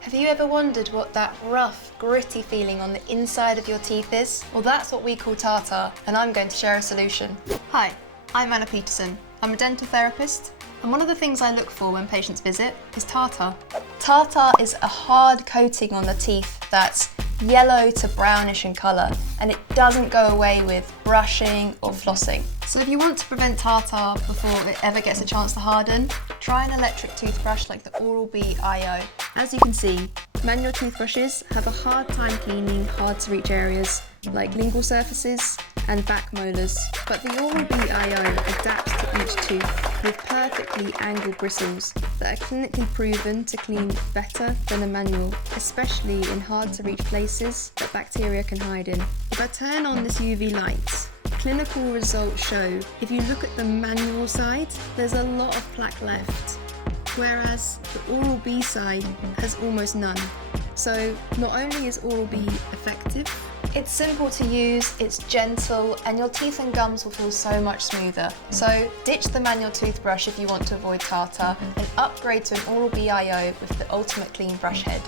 Have you ever wondered what that rough, gritty feeling on the inside of your teeth is? Well, that's what we call tartar, and I'm going to share a solution. Hi, I'm Anna Peterson. I'm a dental therapist, and one of the things I look for when patients visit is tartar. Tartar is a hard coating on the teeth that's yellow to brownish in colour, and it doesn't go away with brushing or flossing. So if you want to prevent tartar before it ever gets a chance to harden, try an electric toothbrush like the Oral-B IO. As you can see, manual toothbrushes have a hard time cleaning hard to reach areas like lingual surfaces and back molars, but the Oral-B IO adapts to each tooth with perfectly angled bristles that are clinically proven to clean better than a manual, especially in hard to reach places that bacteria can hide in. If I turn on this UV light, clinical results show if you look at the manual side, there's a lot of plaque left, whereas the Oral-B side has almost none. So not only is Oral-B effective, it's simple to use, it's gentle, and your teeth and gums will feel so much smoother. So ditch the manual toothbrush if you want to avoid tartar and upgrade to an Oral-B IO with the ultimate clean brush head.